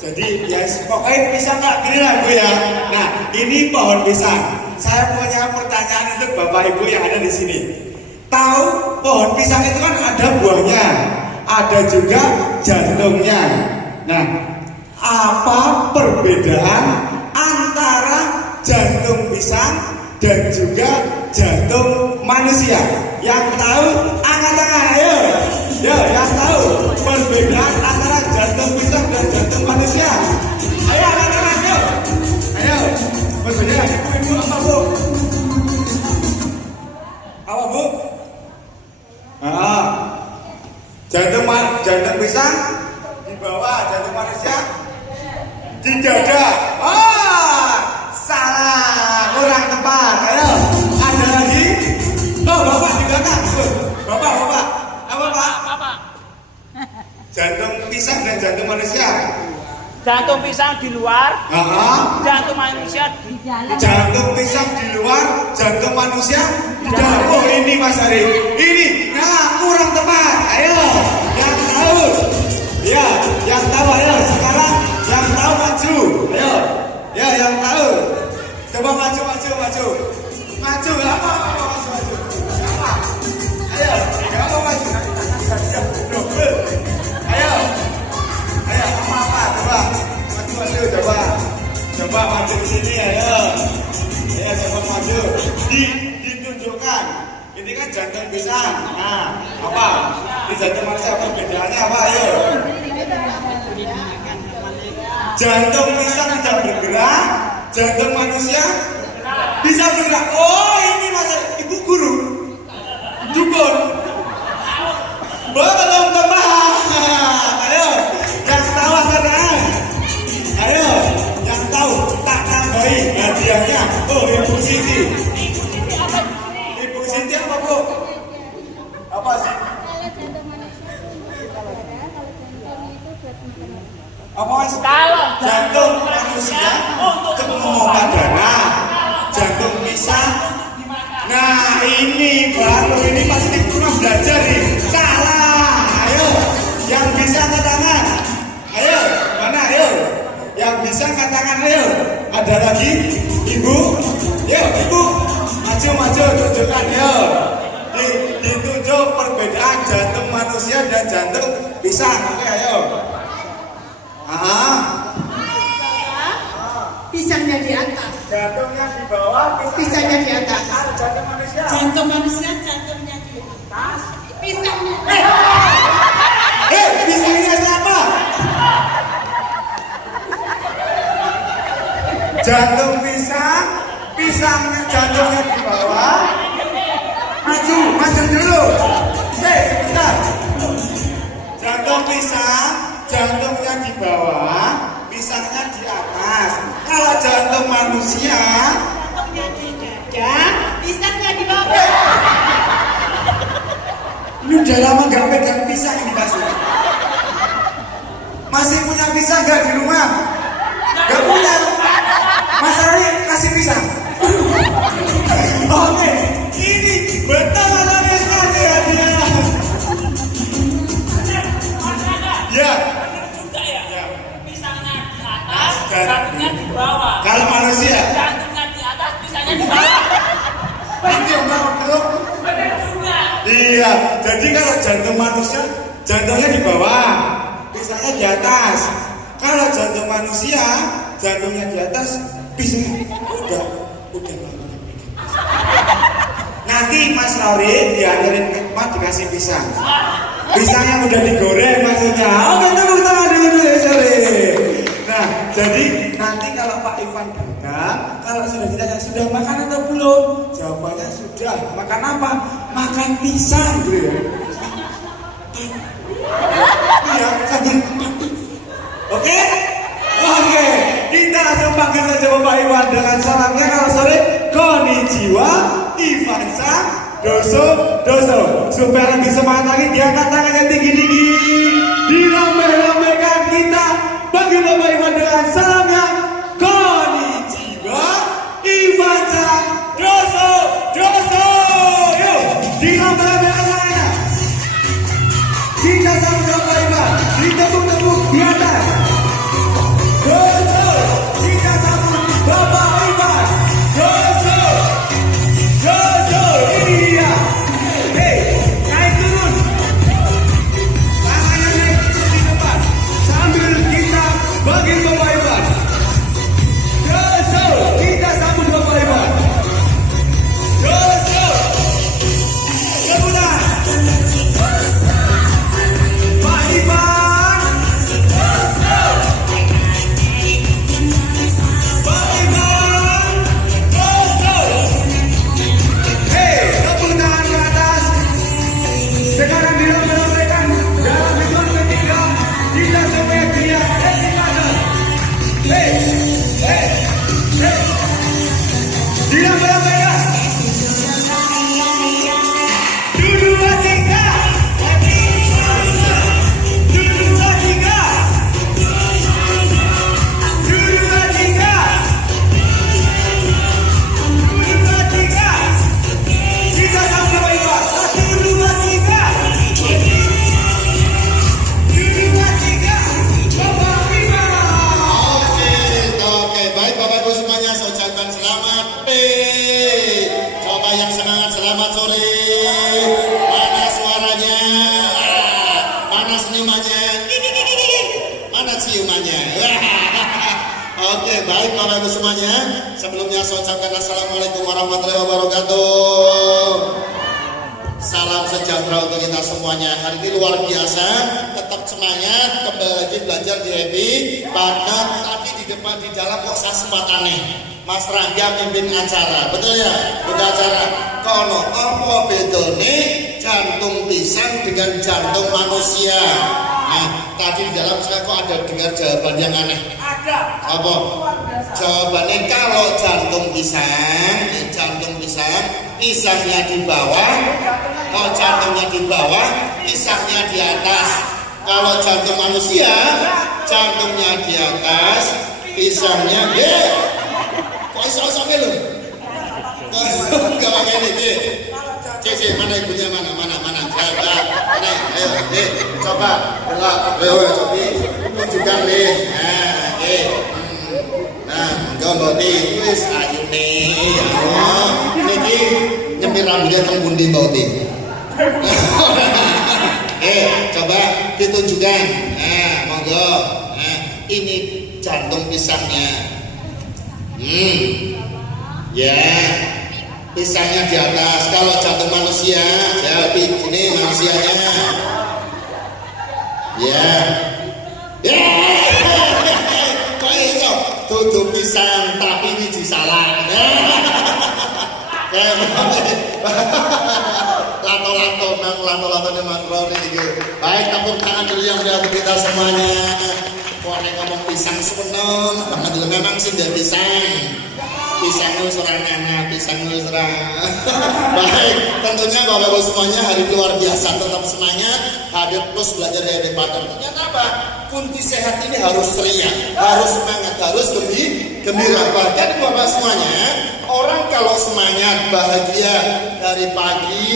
Jadi ya pokoknya pisang nggak gini lah Bu ya. Nah ini pohon pisang. Saya punya pertanyaan untuk Bapak Ibu yang ada di sini. Tahu pohon pisang itu kan ada buahnya, ada juga jantungnya. Nah, apa perbedaan antara jantung pisang dan juga jantung manusia? Yang tahu angkat tangan, ayo. Ya, yang tahu perbedaan antara jantung pisang dan jantung manusia. Ayo angkat tangan, ayo. Ayo. Perbedaan ibu apa Bu? Apa Bu? Jantung pisang di bawah, jantung manusia di dada. Salah, kurang tepat. Ayo, ada lagi. Oh, Bapak di belakang. Bapak. Apa Pak? Jantung pisang dan jantung manusia. Jantung pisang di luar, jantung manusia di dalam. Jantung pisang di luar, jantung manusia di dalam. Oh ini Mas Ari, ini. Nah kurang tepat. Ayo, yang tahu. Ya, yang tahu. Ayo sekarang yang tahu maju. Ayo, ya yang tahu. Coba maju. Maju. Maju. Apa? Ayo, kamu maju. Ayo. Apa? Coba. Coba maju ke sini, ayo. Ya, coba maju. Ditunjukkan. Ini kan jantung pisang. Nah, apa? Di jantung manusia perbedaannya apa? Ayo. Jantung pisang tidak bergerak, jantung manusia bisa bergerak. Oh, ini masa Ibu guru. Dukun. Belum tepat. Ayo, yang tahu sekarang. Ayo, yang tahu tak tambahi hadiahnya. Oh, Ibu Siti. Ibu Siti apa Bu? Apa sih? Apa Mas? Kalau Jantung manusia untuk memompah darah. Jantung pisang. Nah ini baru, ini pasti kurang belajar nih. Salah. Ayo, yang bisa angkat tangan. Ayo, mana ayo? Yang bisa angkat tangan, ayo. Ada lagi? Ibu? Yuk, Ibu. Maju, tunjukkan, yuk. Ditunjuk perbedaan jantung manusia dan jantung pisang. Oke, ayo. Pisangnya di atas. Jantungnya di bawah, Pisangnya di atas. Jantung manusia. Jantung manusia, jantungnya di atas. Pisangnya. Pisangnya siapa? Jantung pisang, pisangnya jantungnya di bawah. Maju dulu. Bentar. Jantung pisang, jantungnya di bawah, pisangnya di atas. Kalau jantung manusia, Jantungnya di dada, pisangnya di bawah. ini udah lama gak pegang pisang ini pasti. Masih punya pisang gak di rumah? Gak punya. Mas Ari kasih pisang. Oke, ini betul ada sekali hadiah. Ya. juga ya. Pisangnya di atas, jantungnya di bawah. Kalau manusia, Jantungnya di atas, pisangnya di bawah. itu yang belum. Benar juga. Iya, jadi kalau jantung manusia, jantungnya di bawah, pisangnya di atas. Kalau jantung manusia, jantungnya di atas, pisangnya udah nggak boleh pegang. Nanti Mas Lauri diantarin ke rumah dikasih pisang. Pisang yang udah digoreng maksudnya. Oke, tepuk tangan dulu sorry. Nah, jadi nanti kalau Pak Ivan datang, kalau sudah ditanya sudah makan atau belum, jawabannya sudah. Makan apa? Makan pisang, gitu ya. Iya, sambil Oke? Oke, kita langsung panggil saja Bapak Iwan dengan salamnya kalau sore. Konnichiwa, Ivan Sang, Doso. Supaya lebih semangat lagi, diangkat tangannya tinggi-tinggi. Dilombe-lombekan kita. Bagi Bapak Iwan dengan salamnya. Konnichiwa, Ivan Sang, Doso. Yuk, dilombe-lombekan tangannya. Kita sama Bapak Iwan, ditepuk-tepuk di atas. mana ciumannya? Oke, baik Bapak Ibu semuanya. Sebelumnya saya ucapkan assalamualaikum warahmatullahi wabarakatuh. Salam sejahtera untuk kita semuanya. Hari ini luar biasa, tetap semangat, kembali lagi belajar di Happy. Bahkan tadi di depan di dalam kok saya sempat aneh. Mas Rangga mimpin acara, betul ya? Betul acara. Kono apa bedone jantung pisang dengan jantung manusia? Nah, tadi di dalam saya kok ada dengar jawaban yang aneh. Ada. Apa? Jawabannya kalau jantung pisang, pisangnya di bawah, kalau jantungnya di bawah, pisangnya di atas. Kalau jantung manusia, jantungnya di atas, pisangnya kok iso-iso lho? Enggak pakai ini. Cece, mana ibunya mana? Ayo, coba, coba, tunjukkan nih. Nah, mbok wis ayu nih. Niki nyemir rambutnya teng pundi mbok coba ditunjukkan. Nah, monggo. Nah, ini jantung pisangnya. Ya. Pisangnya di atas. Kalau jantung manusia, ya ini manusianya. Ya. Kok iso duduk pisang tapi ini disalah. Lato-latonya Mas Rory gitu. Baik, tepuk tangan dulu yang udah kita semuanya. Kok ngomong pisang seneng, banget dulu memang sih dia pisang. Pisang serang anak, pisang serang. Baik, tentunya Bapak Ibu semuanya hari luar biasa, tetap semangat, hadir terus belajar dari Pater. Ternyata apa? Kunci sehat ini harus ceria, harus semangat, harus gembira. Bahkan Bapak semuanya, orang kalau semangat, bahagia dari pagi,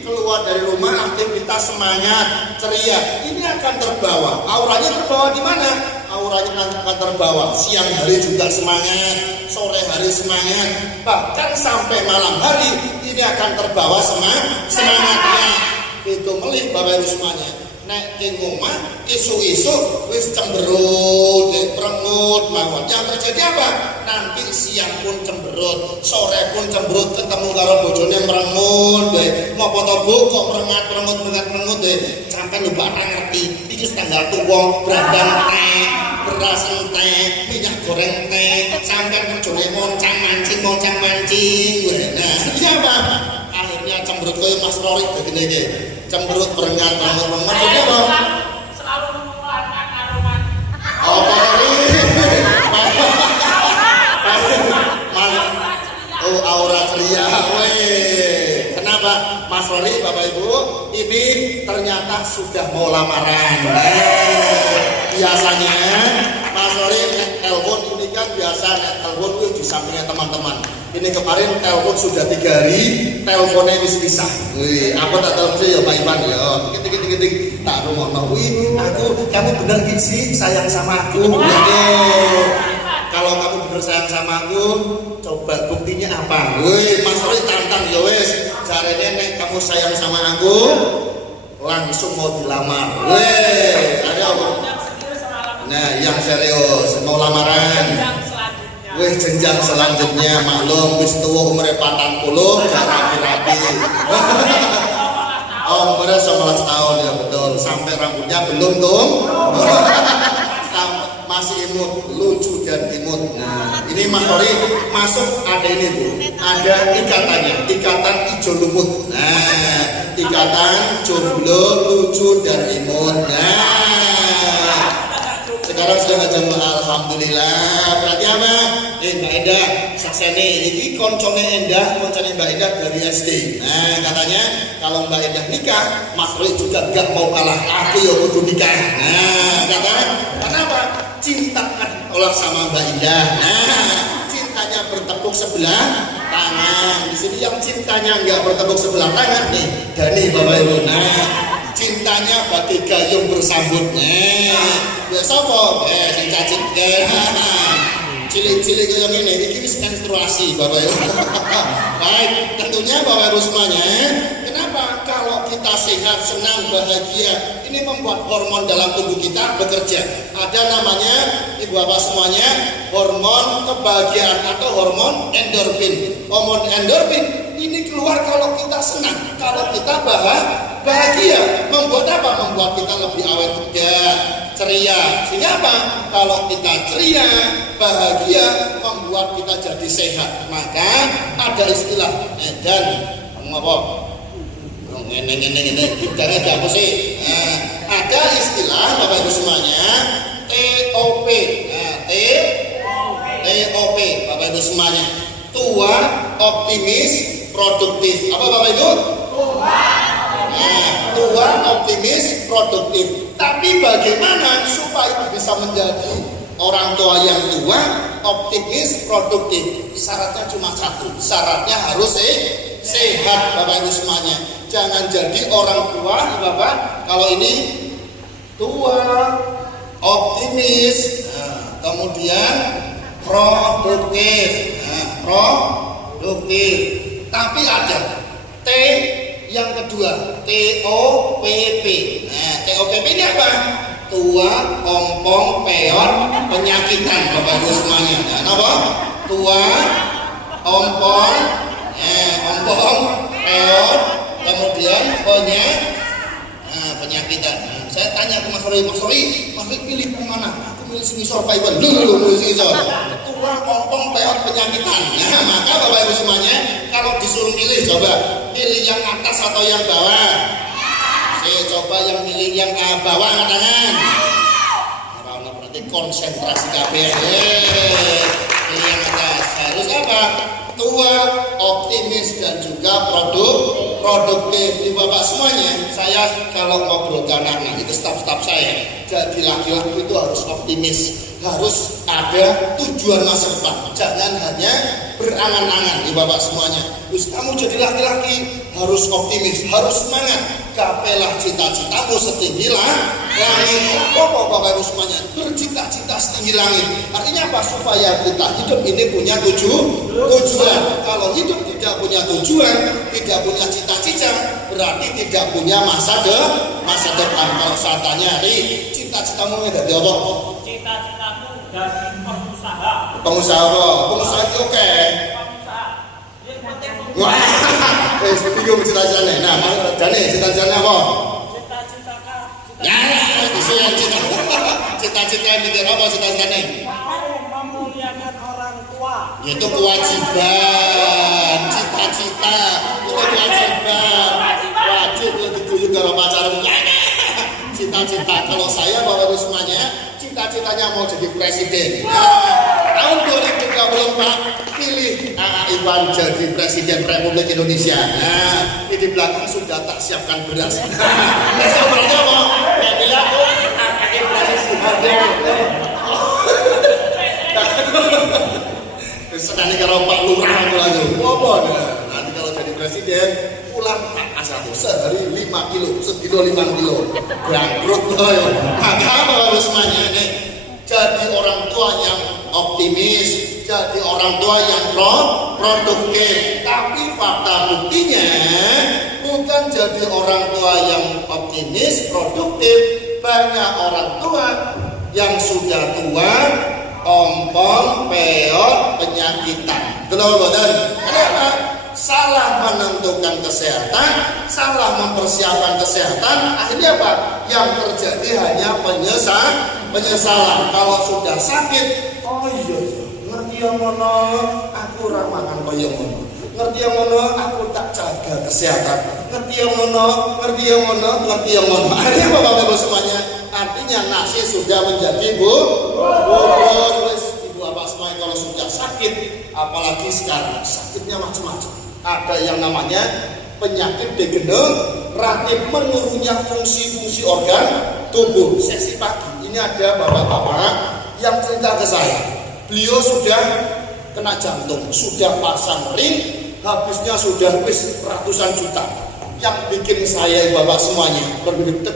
keluar dari rumah, aktivitas semangat, ceria, ini akan terbawa. Auranya terbawa di mana? Auranya akan terbawa. Siang hari juga semangat, sore hari semangat, bahkan sampai malam hari ini akan terbawa semangatnya. Itu melih Bapak Ibu semuanya. Nek ing omah isu-isu wis cemberut, prengut mawon. Yang terjadi apa? Nanti siang pun cemberut, sore pun cemberut, ketemu karo bojone merengut, ngopo to Bu kok merengut sampean lho barang ngerti. Iki tanggal tuwa, brandang teh, beras teh, minyak goreng teh, sampean kerjane moncang-mancing. Nah, iya apa? Akhirnya cemberut koyo Mas Rory dadi iki. Cemberut berengat maksudnya apa? Selalu mengeluarkan aroma. Oh, aura ceria. Kenapa? Mas Rory, Bapak Ibu, ini ternyata sudah mau lamaran. Biasanya Mas Rory telepon ini kan biasa telepon itu di sampingnya teman-teman. Ini kemarin telepon sudah 3 hari, teleponnya wis pisah. Wih, aku tak telepon ya Pak Iwan ya. Dikit tak rumono. Wih, kamu bener sih sayang sama aku. Kalau kamu bener sayang sama aku, coba buktinya apa? Wih, Mas Roy tantang ya wis. Caranya nek kamu sayang sama aku, langsung mau dilamar. Wih, ada apa? Nah, yang serius mau lamaran. Wih, jenjang selanjutnya maklum wis tuwa umure 40 gak rapi-rapi. Umurnya 11 tahun ya betul. Sampai rambutnya belum tuh. Masih imut, lucu dan imut. Nah, ini Mas Rory masuk ada ini Bu. Ada ikatannya, ikatan hijau lumut. Nah, ikatan jomblo, lucu dan imut. Nah, sekarang sudah ketemu, alhamdulillah. Berarti apa? Mbak Endah, saksene ini koncone Endah, koncone Mbak Endah dari SD. Nah, katanya kalau Mbak Endah nikah, Mas Roy juga gak mau kalah. Aku ya kudu nikah. Nah, katanya kenapa? Cinta olah sama Mbak Endah. Nah, cintanya bertepuk sebelah tangan. Di sini yang cintanya nggak bertepuk sebelah tangan nih, Dani Bapak Ibu. Nah, cintanya bagi gayung bersambutnya. Ya sopo? Sing cacing. Cilik-cilik yang ini wis menstruasi Bapak Ibu. Baik, tentunya Bapak Ibu semuanya. Kenapa? Kalau kita sehat, senang, bahagia, ini membuat hormon dalam tubuh kita bekerja. Ada namanya, ibu bapak semuanya, hormon kebahagiaan atau hormon endorfin. Hormon endorfin ini keluar kalau kita senang, kalau kita bahagia. Membuat apa? Membuat kita lebih awet muda, ceria. Sehingga apa? Kalau kita ceria, bahagia, membuat kita jadi sehat. Maka ada istilah edan apa? Ini jangan dihapus sih. Ada istilah Bapak Ibu semuanya TOP. TOP Bapak Ibu semuanya. Tua, optimis, produktif. Apa Bapak Ibu? Tua, optimis, produktif. Tapi bagaimana supaya bisa menjadi orang tua yang tua, optimis, produktif? Syaratnya cuma satu. Syaratnya harus sehat Bapak Ibu semuanya. Jangan jadi orang tua Bapak kalau ini tua, optimis, kemudian produktif. Produktif. Tapi ada T yang kedua, TOPP. TOPP ini apa? Tua, ompong, peot, penyakitan Bapak Ibu semuanya. Apa? Tua, ompong, peot, kemudian penyakitan. Saya tanya ke Mas Roy pilih kemana? Aku milih Sinisor Pak Iwan. Milih Sinisor. Tua, ompong, peot, penyakitan. Nah, maka Bapak Ibu semuanya, kalau disuruh milih, coba pilih yang atas atau yang bawah. Saya coba yang milih yang bawah, angkat tangan. Karena berarti konsentrasi KPR. Pilih yang atas. Harus apa? Tua, optimis, dan juga produktif. Di Bapak semuanya, saya kalau ngobrol ke anak-anak itu staf-staf saya, jadi laki-laki itu harus optimis, harus ada tujuan masa depan, jangan hanya berangan-angan. Di Bapak semuanya, terus kamu jadi laki-laki harus optimis, harus semangat, gapailah cita-citamu setinggi langit. Bapak Ibu semuanya, bercita-cita setinggi langit. Artinya apa? Supaya kita hidup ini punya tujuan. Kalau hidup tidak punya tujuan, tidak punya cita-cita, berarti tidak punya masa depan. Kalau saya tanya, cita-citamu dari apa? Cita-citaku jadi pengusaha. Pengusaha apa? Pengusaha itu oke. Pengusaha. Yang penting Wah, bingung cita-citanya. Nah, Dani, cita-citanya apa? cita-citaku. Cita-cita yang mikir apa cita-citanya? Mau memuliakan orang tua. Itu kewajiban. Cita-cita itu kewajiban. Wajib lo diguyur karo pacarmu. Cita-cita. Kalau saya Bapak Ibu semuanya, cita-citanya mau jadi presiden. Tahun 2024 pilih Iwan jadi presiden Republik Indonesia. Nah, di belakang sudah tak siapkan beras. Saya berarti apa? Ya bilang presiden hadir. Sekali kalau Pak Lurah lagi, nanti kalau jadi presiden pulang tak satu sehari 5 kilo, sekilo 5 kilo, bangkrut loh. Maka Bapak semuanya nih, jadi orang tua yang optimis, jadi orang tua yang produktif. Tapi fakta buktinya bukan jadi orang tua yang optimis, produktif. Banyak orang tua yang sudah tua, ompong, peot, penyakitan. Kenapa? Salah menentukan kesehatan, salah mempersiapkan kesehatan. Akhirnya apa? Yang terjadi hanya penyesalan. Kalau sudah sakit, oh iya, ngerti yang mana aku ramakan kaya ngono. Ngerti yang mana aku tak jaga kesehatan. Ngerti yang mana. Akhirnya apa Bapak Ibu semuanya? Artinya nasi sudah menjadi bubur. Ibu bapak semuanya kalau sudah sakit, apalagi sekarang sakitnya macam-macam. Ada yang namanya penyakit degeneratif, menurunnya fungsi-fungsi organ tubuh. Sesi pagi ini ada bapak-bapak yang cerita ke saya, beliau sudah kena jantung, sudah pasang ring, habisnya sudah ratusan juta. Yang bikin saya bapak semuanya berdetek,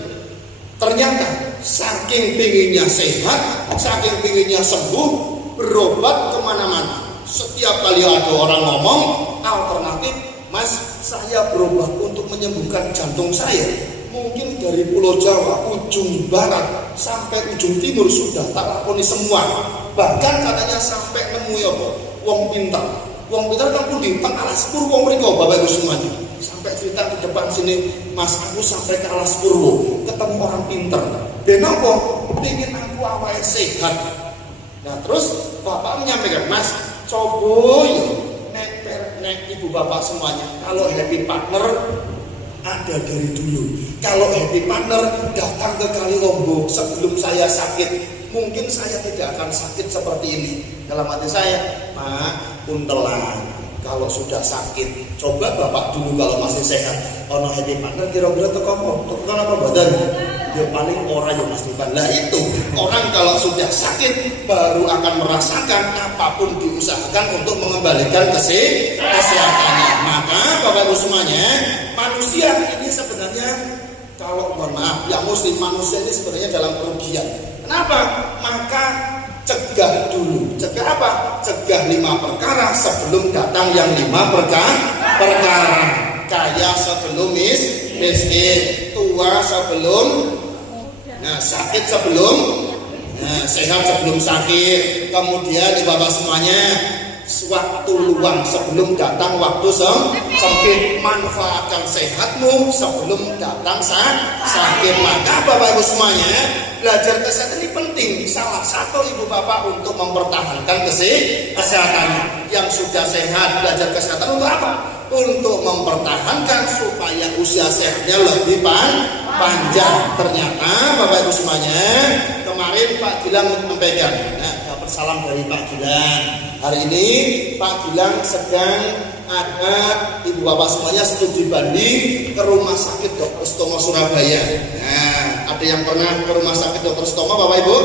ternyata saking pinginnya sehat, saking pinginnya sembuh, berobat kemana-mana. Setiap kali ada orang ngomong alternatif Mas, saya berobat untuk menyembuhkan jantung saya. Mungkin dari Pulau Jawa, ujung barat sampai ujung timur sudah tak lakoni semua. Bahkan katanya sampai nemu ya apa? Wong pintar. Wong pintar kan pundi? Teng Alas Purwo mriko Bapak Ibu semuanya. Sampai cerita di depan sini, Mas, aku sampai ke Alas Purwo, ketemu orang pintar. Ben apa? Pengen aku awake sehat. Nah, terus Bapak menyampaikan, Mas, coba ya nek ibu bapak semuanya, kalau happy partner ada dari dulu. Kalau happy partner datang ke Kali Lombok sebelum saya sakit, mungkin saya tidak akan sakit seperti ini. Dalam hati saya, Mak, puntelan. Kalau sudah sakit, coba bapak dulu kalau masih sehat. Ono happy partner kira-kira teko apa badan? Ya paling orang yang Mas Bukan. Lah itu orang kalau sudah sakit baru akan merasakan apapun diusahakan untuk mengembalikan kesehatannya. Maka Bapak Ibu semuanya, manusia ini sebenarnya kalau mohon maaf, yang muslim manusia ini sebenarnya dalam kerugian. Kenapa? Maka cegah dulu. Cegah apa? Cegah 5 perkara sebelum datang yang 5 perkara. Kaya sebelum miskin, tua sebelum sakit sebelum sehat sebelum sakit. Kemudian Bapak semuanya, waktu luang sebelum datang waktu sempit. Manfaatkan sehatmu sebelum datang sakit. Maka Bapak Ibu semuanya, belajar kesehatan ini penting. Salah satu ibu bapak untuk mempertahankan kesehatannya. Yang sudah sehat belajar kesehatan untuk apa? Untuk mempertahankan supaya usia sehatnya lebih panjang. Ternyata Bapak Ibu semuanya, kemarin Pak Gilang menyampaikan, dapat salam dari Pak Gilang. Hari ini Pak Gilang sedang ada ibu bapak semuanya studi banding ke Rumah Sakit Dr. Sutomo Surabaya. Nah, ada yang pernah ke Rumah Sakit Dr. Sutomo Bapak Ibu?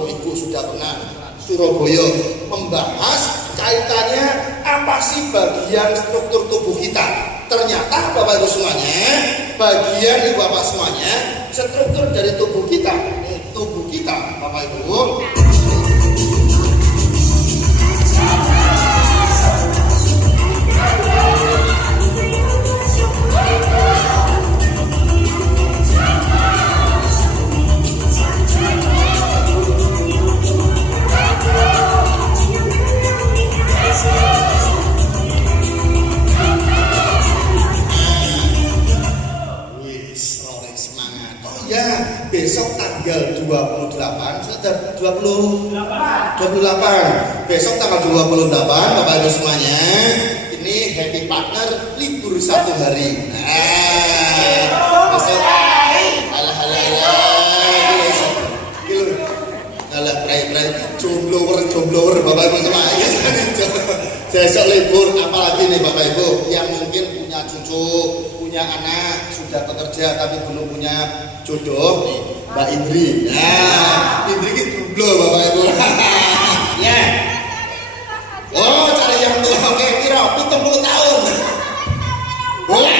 Oh, Ibu sudah pernah. Surabaya membahas kaitannya apa sih bagian struktur tubuh kita. Ternyata Bapak Ibu semuanya, bagian ibu bapak semuanya, struktur dari tubuh kita Bapak Ibu. Besok tanggal 28 besok tanggal 28 Bapak Ibu semuanya, ini happy partner libur 1 hari. Besok prai jomblower Bapak Ibu semuanya. Besok libur, apalagi nih Bapak Ibu yang mungkin punya cucu, punya anak, sudah bekerja tapi belum punya jodoh, Mbak Indri. Nah, Indri ini jomblo Bapak Ibu. Ya. Oh, cari yang tua. Oke, kira 70 tahun. Boleh.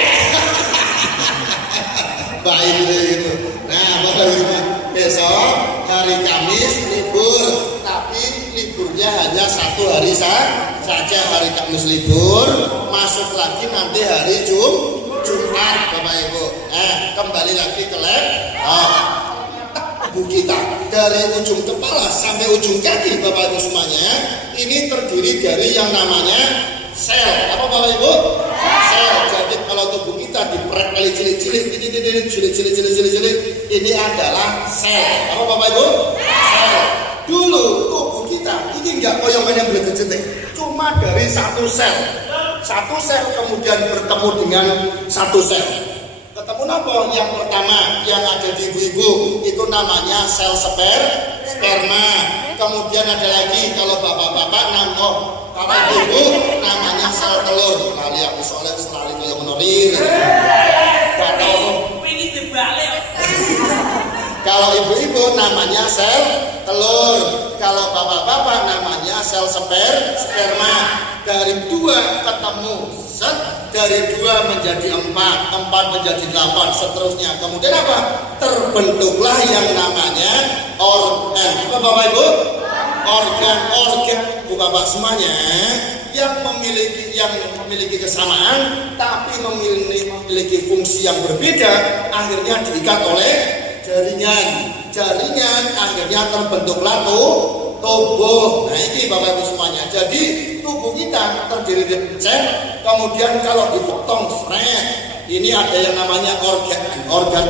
Mbak Indri itu. Nah, Bapak Ibu, besok hari Kamis libur, tapi liburnya hanya 1 hari saja. Hari Kamis libur, masuk lagi nanti hari Jumat Bapak Ibu. Kembali lagi ke tubuh kita dari ujung kepala sampai ujung kaki Bapak Ibu semuanya, ini terdiri dari yang namanya sel. Apa Bapak Ibu? Sel. Jadi kalau tubuh kita diprek kali cilik-cilik, ini adalah sel. Apa Bapak Ibu? Sel. Dulu tubuh kita ini enggak koyongan yang berdetik, cuma dari 1 sel. 1 sel kemudian bertemu dengan 1 sel. Ketemu apa? Yang pertama yang ada di ibu-ibu itu namanya sel sperma. Kemudian ada lagi kalau bapak-bapak kalau ibu namanya sel telur. Kali aku soalnya selalu kayak menorir. Kalau ibu-ibu namanya sel telur. Kalau bapak-bapak namanya sel sperma. Dari 2 ketemu dari 2 menjadi 4 menjadi 8, seterusnya. Kemudian apa? Terbentuklah yang namanya organ. Apa Bapak Ibu? organ-organ Bapak semuanya yang memiliki kesamaan tapi memiliki fungsi yang berbeda, akhirnya diikat oleh jaringan akhirnya terbentuklah tubuh. Nah ini Bapak Ibu semuanya. Jadi tubuh kita terdiri dari sel, kemudian kalau dipotong ini ada yang namanya organ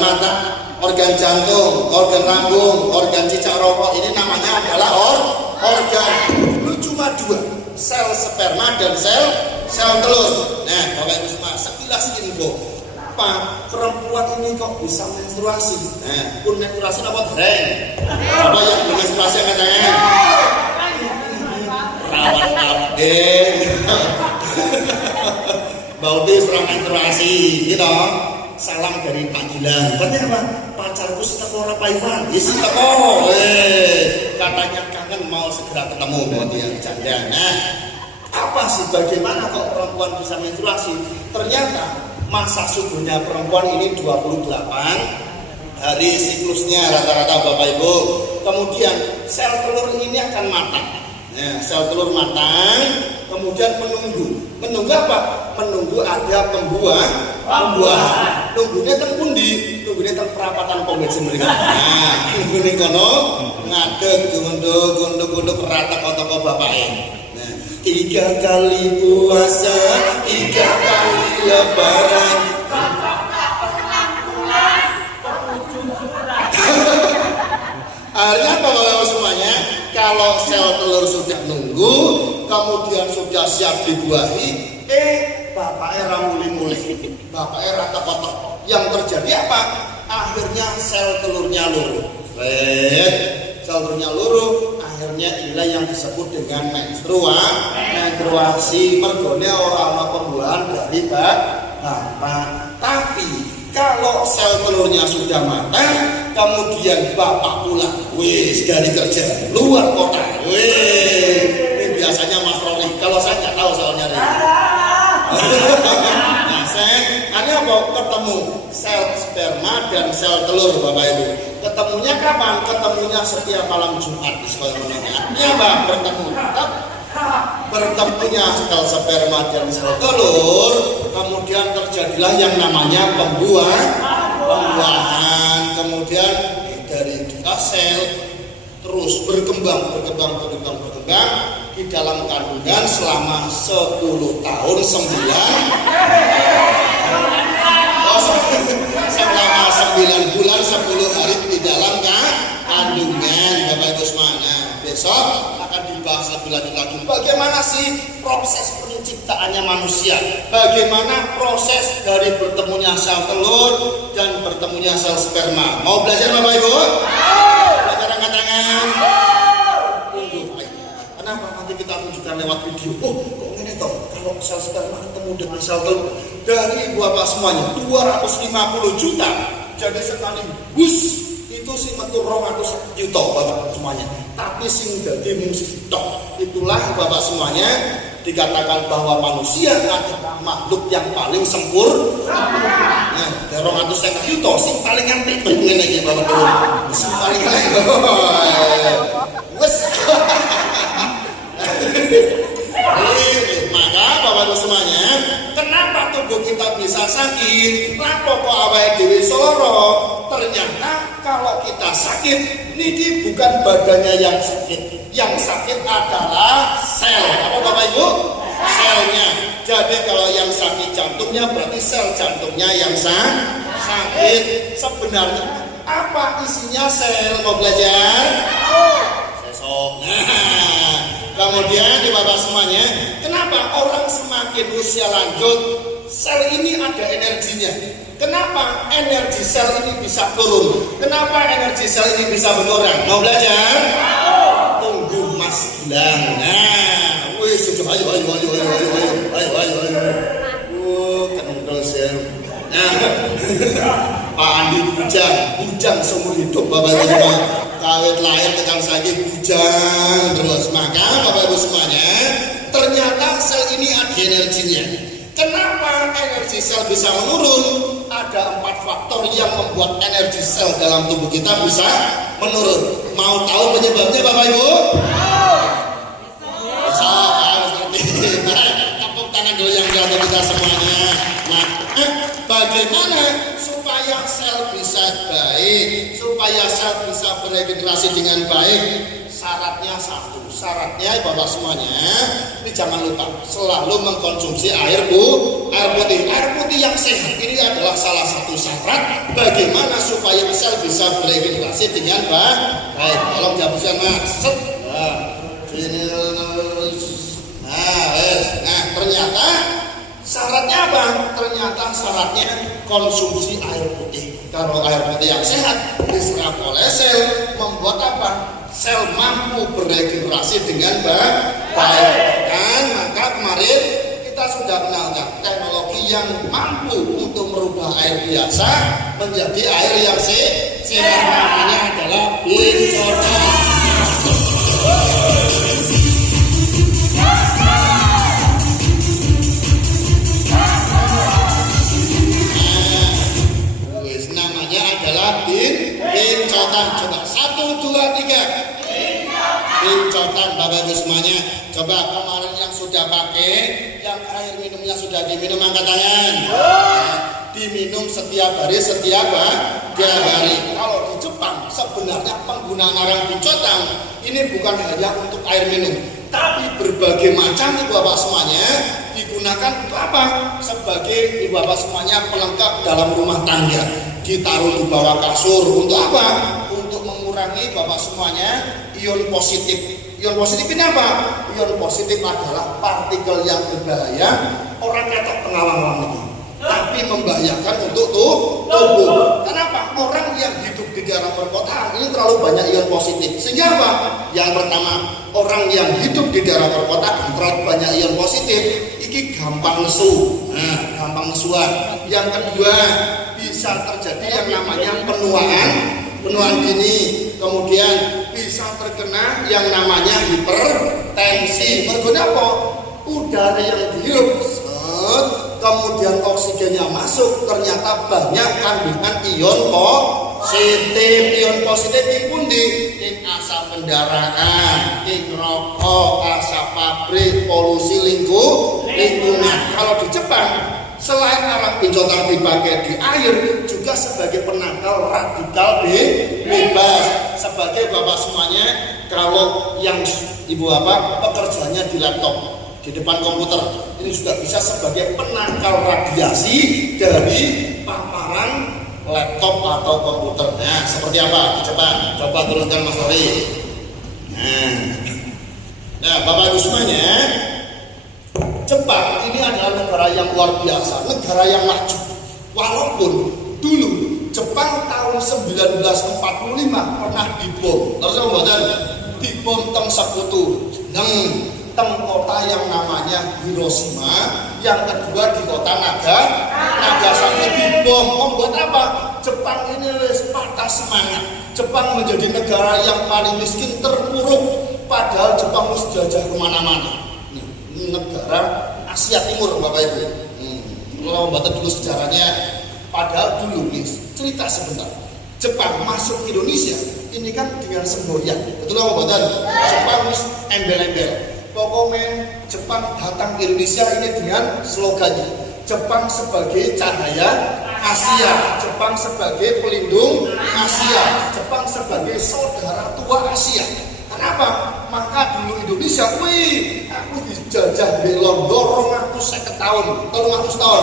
mata, organ jantung, organ lambung, organ cicak rokok. Ini namanya adalah organ. Cuma dua, sel sperma dan sel telur. Nah Bapak Ibu semua, sekilas info, Pak, perempuan ini kok bisa menstruasi? Nah, pun menstruasi apa dreng? Apa yang menstruasi katanya? Rawan kabeh. Bauti serang menstruasi, gitu. Salam dari Pak Gilang. Katanya apa? Pacarku seteko ora payuan. Ya seteko. Katanya kangen mau segera ketemu. Bauti yang bercanda. Nah, apa sih bagaimana kok perempuan bisa menstruasi? Ternyata masa subuhnya perempuan ini 28 hari siklusnya rata-rata Bapak Ibu. Kemudian sel telur ini akan matang. Nah, sel telur matang, kemudian menunggu apa? Menunggu ada pembuahan. Nunggunya teng pundi? Nunggunya teng perapatan pom bensin mereka. Nah, nunggune kono ngadeg gondok rata toko bapake. 3 kali puasa, 3 kali lebaran. Akhirnya apa Bapak semuanya? Kalau sel telur sudah nunggu, kemudian sudah siap dibuahi, bapaknya ramuli-muli, bapaknya rata-kotok. Yang terjadi apa? Akhirnya sel telurnya luruh. Sel telurnya luruh, akhirnya inilah yang disebut dengan menstruasi. Mergone orang pembuahan dari bapak. Tapi kalau sel telurnya sudah matang, kemudian bapak pulang, dari kerja luar kota, ini biasanya Mas Rory. Kalau saya nggak tahu soalnya. Nah, saya mau ketemu sel sperma dan sel telur Bapak Ibu. Ketemunya kapan? Ketemunya setiap malam Jumat di sekolah menengah. Ini apa? Bertemunya sel sperma dan sel telur, kemudian terjadilah yang namanya pembuahan. Kemudian dari dua sel terus berkembang di dalam kandungan selama 10 tahun 9 bulan 10 hari di dalam kandungan Bapak Ibu semuanya. Besok akan dibahas lebih lanjut lagi bagaimana sih proses penciptaannya manusia, bagaimana proses dari bertemunya sel telur dan bertemunya sel sperma. Mau belajar Bapak Ibu? Belajar angkat tangan. Kenapa nanti kita tunjukkan lewat video? Kok ini toh kalau sel sperma ketemu dengan sel telur dari Bapak semuanya 250 juta, jadi sekali itu sing metu 200 juta Bapak semuanya. Tapi sing dadi musuh tok. Itulah Bapak semuanya dikatakan bahwa manusia adalah makhluk yang paling sempurna. Nah, 250 juta sing paling antik ngene iki Bapak. Sing paling wes. Maka Bapak Ibu semuanya, kenapa tubuh kita bisa sakit? Kenapa kok awake dhewe soro? Ternyata kalau kita sakit, ini bukan badannya yang sakit adalah sel. Apa Bapak Ibu? Selnya. Jadi kalau yang sakit jantungnya berarti sel jantungnya yang sakit. Sebenarnya apa isinya sel? Mau belajar? Sesok. Kemudian di Bapak semuanya, kenapa orang semakin usia lanjut sel ini ada energinya? Kenapa energi sel ini bisa turun? Kenapa energi sel ini bisa berkurang? Mau belajar? Tunggu Mas Gilang. Nah, sudah ayo. Kental sel. Nah, Pak Andi bujang seumur hidup Bapak Ibu semua. Kawit lahir tekan saja bujang terus. Maka Bapak Ibu semuanya, ternyata sel ini ada energinya. Kenapa energi sel bisa menurun? Ada 4 faktor yang membuat energi sel dalam tubuh kita bisa menurun. Mau tahu penyebabnya Bapak Ibu? Bisa, ngerti. Tepuk tangan dulu yang jatuh kita semuanya. Nah, bagaimana supaya sel bisa baik, supaya sel bisa beregenerasi dengan baik? Syaratnya satu, syaratnya Bapak semuanya, ini jangan lupa selalu mengkonsumsi air putih. Air putih yang sehat ini adalah salah satu syarat bagaimana supaya sel bisa beregenerasi dengan baik. Tolong dihapuskan Mas. Nah, ternyata syaratnya apa? Ternyata syaratnya konsumsi air putih. Kalau air putih yang sehat diserap oleh sel membuat apa? Sel mampu beregenerasi dengan baik. Kan maka kemarin kita sudah kenalkan teknologi yang mampu untuk merubah air biasa menjadi air yang sehat. Namanya adalah bicarboy. Namanya adalah bincotan. Coba 1, 2, 3. Bincotan Bapak Ibu semuanya. Coba kemarin yang sudah pakai, yang air minumnya sudah diminum angkat tangan. Diminum setiap hari, setiap hari. Kalau di Jepang sebenarnya penggunaan air bincotan ini bukan hanya untuk air minum, tapi berbagai macam nih Bapak semuanya digunakan untuk apa? Sebagai Bapak semuanya pelengkap dalam rumah tangga. Ditaruh di bawah kasur untuk apa? Untuk mengurangi Bapak semuanya ion positif. Ion positif ini apa? Ion positif adalah partikel yang berbahaya. Orang kata pengawang ini, tapi membahayakan untuk tubuh. Kenapa? Orang yang hidup di daerah perkotaan ini terlalu banyak ion positif. Sehingga apa? Yang pertama, orang yang hidup di daerah perkotaan terlalu banyak ion positif, ini gampang nesu. Nah, gampang nesuan. Yang kedua, bisa terjadi yang namanya penuaan dini. Kemudian bisa terkena yang namanya hipertensi. Mergonya apa? Udara yang dihirup, kemudian oksigennya masuk, ternyata banyak kandungan ion positif. Ion positif ini pundi? Ini asap kendaraan, ini rokok, asap pabrik, polusi lingkungan. Kalau di Jepang, selain arang bincotan dipakai di air, juga sebagai penangkal radikal bebas. Sebagai Bapak semuanya, kalau yang Ibu Bapak pekerjaannya di laptop, di depan komputer, ini sudah bisa sebagai penangkal radiasi dari paparan laptop atau komputer. Nah, seperti apa di Jepang? Coba turunkan Mas Tori. Nah, Bapak Ibu semuanya, Jepang ini adalah negara yang luar biasa, negara yang maju. Walaupun dulu Jepang tahun 1945 pernah dibom. Terus kemudian dibom teng sekutu, teng kota yang namanya Hiroshima, yang kedua di kota Nagasaki dibom. Membuat apa? Jepang ini patah semangat. Jepang menjadi negara yang paling miskin, terpuruk. Padahal Jepang harus jajah kemana-mana. Ini negara Asia Timur Bapak Ibu. Kalau membaca dulu sejarahnya. Padahal dulu nih, cerita sebentar, Jepang masuk Indonesia ini kan dengan semboyan. Betul apa betul? Jepang embel-embel. Pokoknya Jepang datang ke Indonesia ini dengan slogannya, Jepang sebagai cahaya Asia, Jepang sebagai pelindung Asia, Jepang sebagai saudara tua Asia. Kenapa? Maka dulu Indonesia, aku dijajah di London 250 tahun, 300 tahun,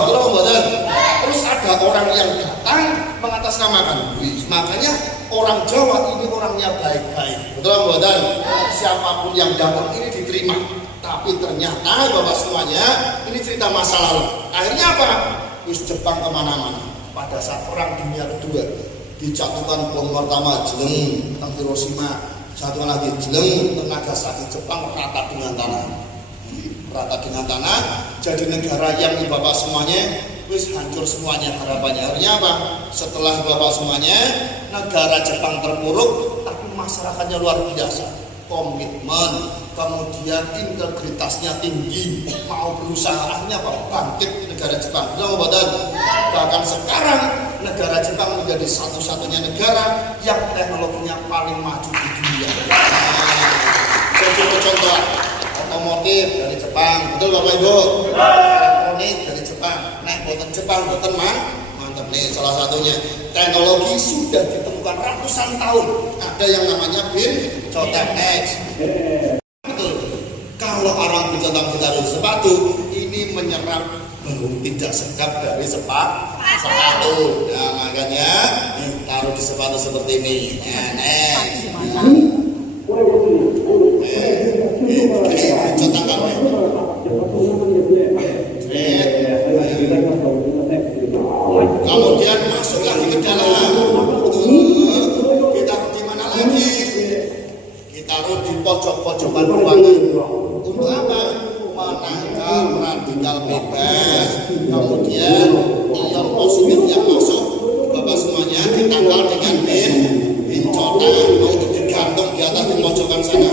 terus ada orang yang datang mengatasnamakan, makanya orang Jawa ini orangnya baik-baik, betul? Siapapun yang datang ini diterima. Tapi ternyata Bapak semuanya, ini cerita masa lalu. Akhirnya apa? Terus Jepang kemana-mana. Pada saat Perang Dunia Kedua, dijatuhkan bom pertama jeleng tentang Hiroshima. Satu lagi jeleng Nagasaki, Jepang rata dengan tanah, jadi negara yang Bapak semuanya wis hancur semuanya harapannya. Akhirnya apa? Setelah Bapak semuanya negara Jepang terpuruk, tapi masyarakatnya luar biasa. komitmen, kemudian integritasnya tinggi, mau berusaha akhirnya apa? Bangkit negara Jepang. Belum badan. Bahkan sekarang negara Jepang menjadi satu-satunya negara yang teknologinya paling maju di dunia. Jadi contoh otomotif dari Jepang, betul Bapak Ibu? Elektronik dari Jepang. Nah, buatan Jepang, buatan mantap nih salah satunya. Teknologi sudah ditemukan ratusan tahun. Ada yang namanya Bincotang X. Betul. Kalau orang Bincotang ditaruh di sepatu, ini menyerap bau tidak sedap dari sepatu. Nah, makanya taruh di sepatu seperti ini. Bincotang kan? Kemudian masuk lagi ke dalam. Ditaruh di mana lagi? Ditaruh di pojok-pojokan ruangan. Untuk apa? Menangkal radikal bebas. Kemudian ion positif yang masuk, Bapak semuanya ditangkal dengan bincotang untuk digantung di atas di pojokan sana.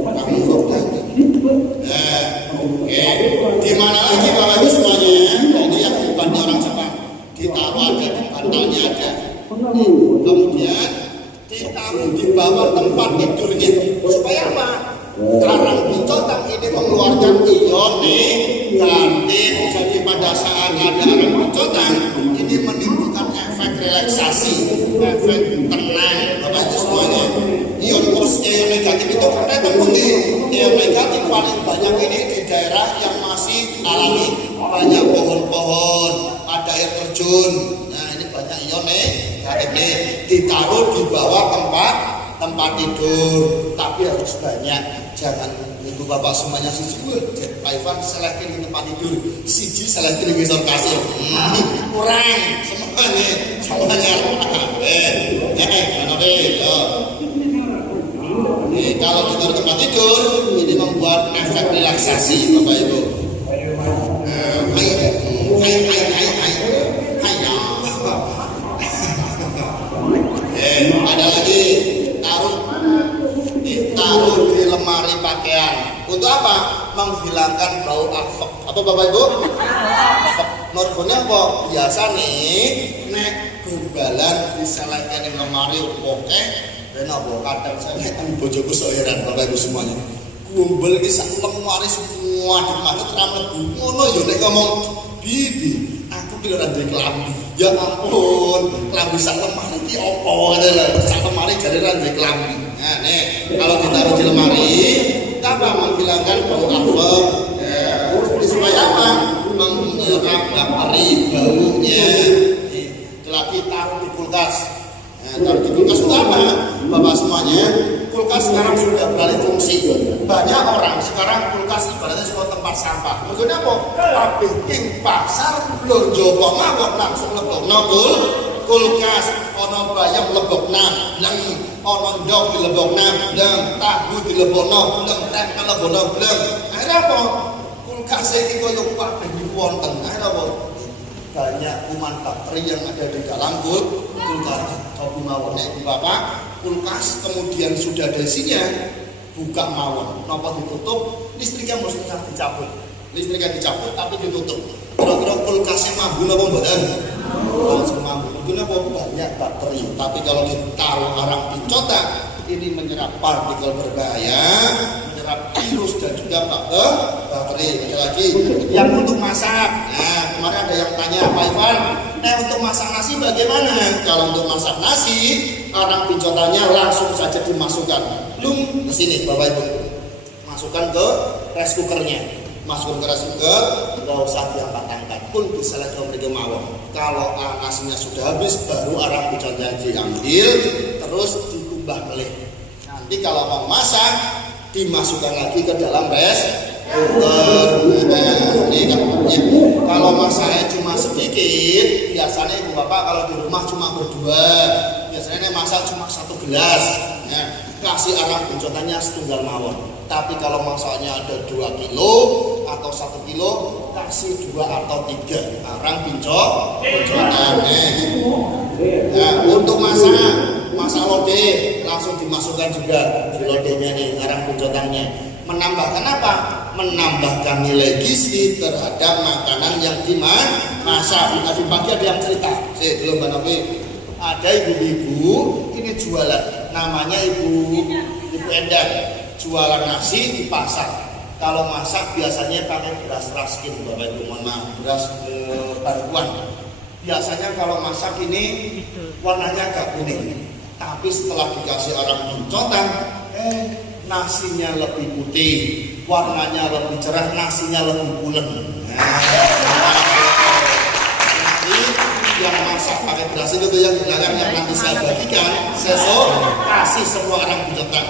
Kamu bergantung. Di mana lagi Bapak Ibu semuanya? Ini yang hebatnya orang Jepang. Ditaruh aja di bantalnya ada. Kemudian ditaruh di bawah tempat tidurnya. Supaya apa? Karang bincotang ini mengeluarkan ion negatif. Jadi pada saat ada arang bincotang ini menimbulkan efek relaksasi, efek tenang. Bapak Ibu semuanya. Ion negatif itu karena terbukti ion negatif paling banyak ini di daerah yang masih alami, banyak pohon-pohon, ada air terjun. Nah ini banyak ion negatif ditaruh di bawah tempat tidur, tapi harus banyak. Jangan ibu bapak semuanya siji Pak Ivan selektif di tempat tidur, siji selektif di ngisor kasur. Kurang semuanya. Kalau kita di tempat tidur ini membuat efek relaksasi Bapak Ibu. Ada lagi taruh di lemari pakaian. Untuk apa? Menghilangkan bau afek. Apa Bapak Ibu? Afek. Mergonya apa? Biasa nih nek gumbalan diselehkan di lemari oke. Dan apa kadang saya kan bojoku heran Bapak Ibu semuanya. Gumbel iki sak lemari semua di mata mlebu. Ngono ya nek ngomong bibi, aku ki ora duwe klambi. Ya ampun, klambi sak lemari iki opo ngene lho. Sak lemari jare ora duwe klambi. Nah, nih kalau ditaruh di lemari, apa menghilangkan bau afek. Supaya apa? Menyerap bakteri baunya. Lagi taruh di kulkas. Taruh di kulkas itu apa? Bapak semuanya, kulkas sekarang sudah beralih fungsi. Banyak orang sekarang kulkas ibaratnya sebuah tempat sampah. Maksudnya apa? Tapi king pasar belanja mawon langsung lebokno kulkas, ono bayam lebokna, bleng, ono ndok dilebokna, bleng, tahu dilebokno, bleng, tempe lebokno, bleng. Akhirnya apa? Kulkas iki koyo kabeh wonten. Akhirnya apa? Banyak kuman bakteri yang ada di dalam kulkas. Coba mawon Ibu Bapak, kulkas kemudian sudah ada isinya, buka mawon, napa ditutup, listriknya mestinya dicabut. Listriknya dicabut tapi ditutup. Kira-kira kulkasnya mampu napa mboten? Langsung mampu. Kenapa banyak bakteri? Tapi kalau ditaruh arang bincotang, ini menyerap partikel berbahaya, menyerap virus dan juga bakteri. Ada lagi yang untuk masak. Nah, kemarin ada yang tanya Pak Ivan, untuk masak nasi bagaimana? Kalau untuk masak nasi, arang bincotangnya langsung saja dimasukkan. Lum ke sini Bapak Ibu. Masukkan ke rice cookernya. Masukkan ke rice cooker, enggak usah diangkat-angkat pun bisa lagi memberi mawon. Kalau nasinya sudah habis, baru arang bincotangnya diambil, terus dikumbah melih. Nanti kalau mau masak, dimasukkan lagi ke dalam rice ini kan kalau masaknya cuma sedikit, biasanya Ibu Bapak kalau di rumah cuma berdua, biasanya masak cuma 1 gelas, ya, kasih arang bincotangnya setunggal mawon. Tapi kalau masaknya ada 2 kilo atau 1 kilo, kasih 2 atau 3 arang bincotang. Nah, untuk masak masak lodeh langsung dimasukkan juga di lodehnya nih, arang pincotannya. Menambahkan apa? Menambahkan nilai gizi terhadap makanan yang dimasak. Tadi pagi ada yang cerita, belum Mbak Novi, ada ibu-ibu ini jualan, namanya Ibu Endang, jualan nasi di pasar. Kalau masak biasanya pakai beras raskin, Bapak Ibu, mohon maaf, beras baruan. Biasanya kalau masak ini warnanya agak kuning, tapi setelah dikasih arang pincotan, nasinya lebih putih, warnanya lebih cerah, nasinya lebih pulen. Nanti yang masak pakai beras itu tuh yang di belakang yang nanti saya bagikan, sesok kasih semua arang pincotan.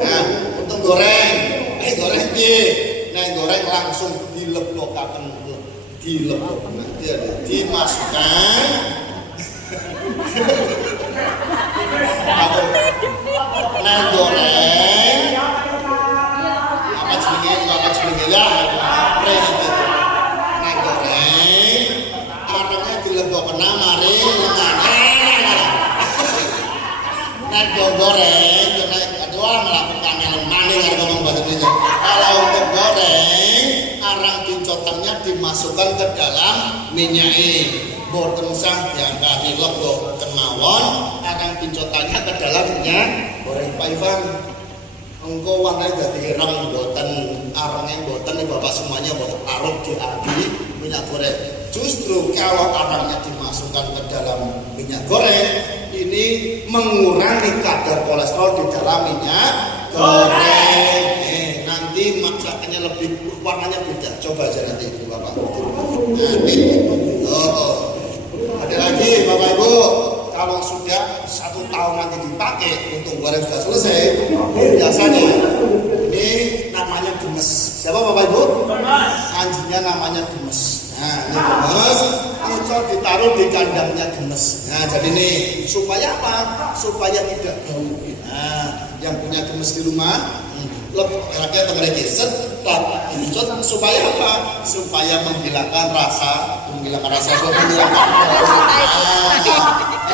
Nah, untuk goreng, goreng goreng langsung dilebokaken, nanti ada dimasukkan. Goreng apa jenenge ya, goreng arangnya dilebokaken mari goreng, kedua melakukan maning atau ngomong bahasa Indonesia. Kalau untuk goreng, arang pincotannya dimasukkan ke dalam minyak. Boten usah diangkat lego kemawon, arang pincotannya ke dalam minyak goreng Pak Ivan. Engko warnanya dadi ireng, boten arangnya boten nih Bapak semuanya boten larut diadi minyak goreng. Justru kalau arangnya dimasukkan ke dalam minyak goreng, ini mengurangi kadar kolesterol di dalam minyak goreng. Nanti masakannya lebih warnanya beda. Coba aja nanti Ibu Bapak. Ada lagi Bapak Ibu, kalau sudah 1 tahun nanti dipakai untuk goreng sudah selesai, biasanya ini namanya gemes. Siapa Bapak Ibu? Anjingnya namanya gemes. Nah, ini gemes, itu ditaruh di kandangnya gemes. Nah, jadi ini supaya apa? Supaya tidak bau. Nah, yang punya gemes di rumah, rakyat mereka supaya apa? Supaya menghilangkan rasa,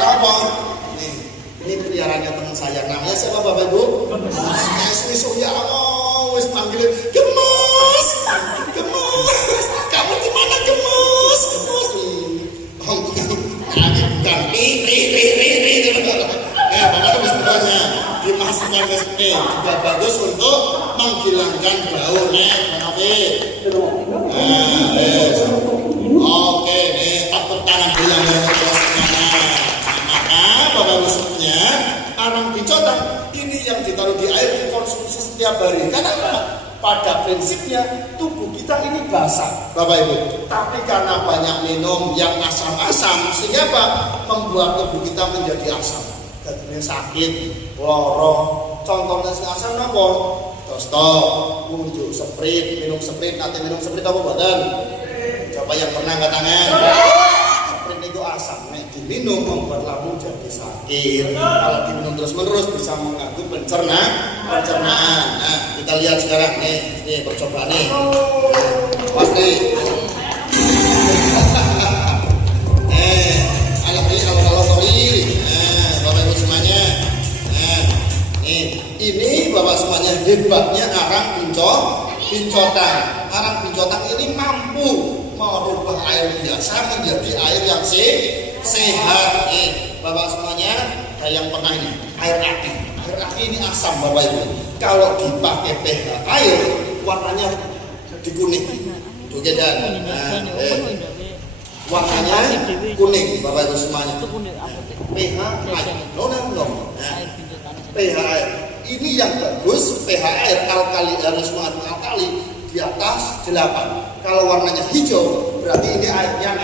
apa? Ini peliharaannya teman saya. Namanya siapa Bapak Ibu? Esok ya Allah, wis panggil gemes. Kamu di mana gemes? Bukan Bapak semuanya dimasukkan ke spray juga bagus untuk menghilangkan bau Oke nih, tepuk tangan dulu yang semuanya. Maka Bapak Ibu arang pincotan ini yang ditaruh di air dikonsumsi setiap hari. Karena apa? Pada prinsipnya tubuh kita ini basah Bapak Ibu, tapi karena banyak minum yang asam-asam sehingga apa? Membuat tubuh kita menjadi asam. Jadi sakit, loro. Contohnya asam apa? Stop, unjuk sprite, minum sprite, nanti minum sprite apa badan? Coba yang pernah angkat tangan. Sprite itu asam, diminum membuat lambung jadi sakit. Kalau diminum terus-menerus bisa mengganggu pencernaan. Nah, kita lihat sekarang nih percobaan nih. Pasti. Kalau sorry. Bapak Ibu semuanya. Ini Bapak semuanya hebatnya arang pincotan. Arang pincotan ini mampu merubah air biasa menjadi air yang sehat. Bapak semuanya, ada yang pernah ini air aki. Air aki ini asam Bapak Ibu. Kalau dipakai pH air, warnanya jadi kuning. Oke dan warnanya kuning Bapak Ibu semuanya. pH air, no. pH air ini yang bagus, pH air alkali harus mengandung alkali di atas 8. Kalau warnanya hijau berarti ini airnya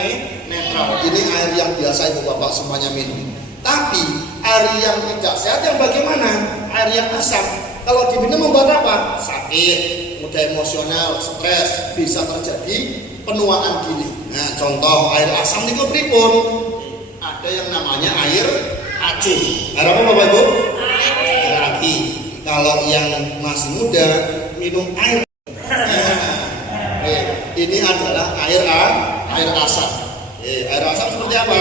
netral. Ini air yang biasa Ibu Bapak semuanya minum. Tapi air yang tidak sehat yang bagaimana? Air yang asam. Kalau diminum membuat apa? Sakit, mudah emosional, stres, bisa terjadi penuaan dini. Nah, contoh air asam niku pripun? Ada yang namanya air acuh. Air apa Bapak Ibu? Air aki. Kalau yang masih muda minum air. Ini adalah air air asam. Air asam seperti apa?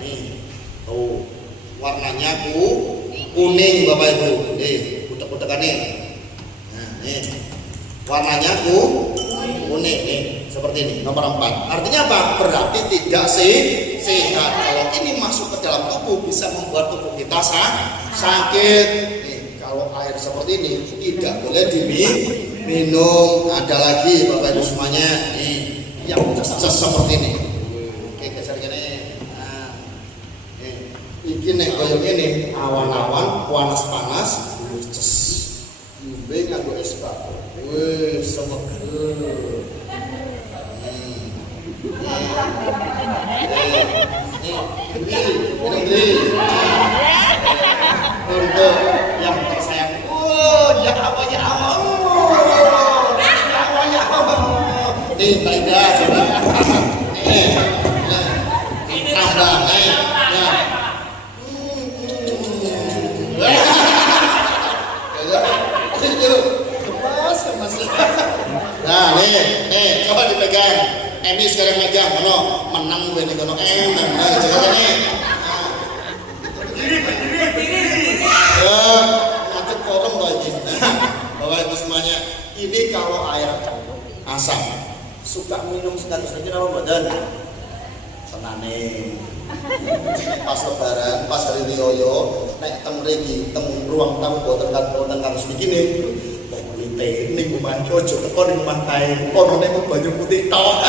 Nih, tuh warnanya kuning Bapak Ibu. Nih, utek-utekannya. Nah, nih warnanya kuning nih, seperti ini nomor 4. Artinya apa? Berarti tidak sehat. Kalau ini masuk ke dalam tubuh bisa membuat tubuh kita sakit. Nih, kalau air seperti ini tidak boleh diminum. Ada lagi Bapak Ibu semuanya, nih yang seperti ini. Oke, geser gini. Nah, ini nih koyok ini awan-awan panas-panas, Jumbe nganggo es batu. Wih, semeger. Untuk yang tersayang. Ya Allah, ya Allah. Ya Allah, ya Allah. Nih, tidak sudah. Tambah, Nah, nih, coba dipegang. Ini sekarang megang, kono menang gue nih kono nah, coba nih. Macet korong lagi. Bapak Ibu semuanya, ini kalau air asam suka minum sekali-sekali apa badan? Tenane. Pas lebaran, pas hari rioyo, naik teng mriki, teng ruang tamu boten harus begini. Ini rumah ojo teko ning rumah kae ono nek banyu putih tok.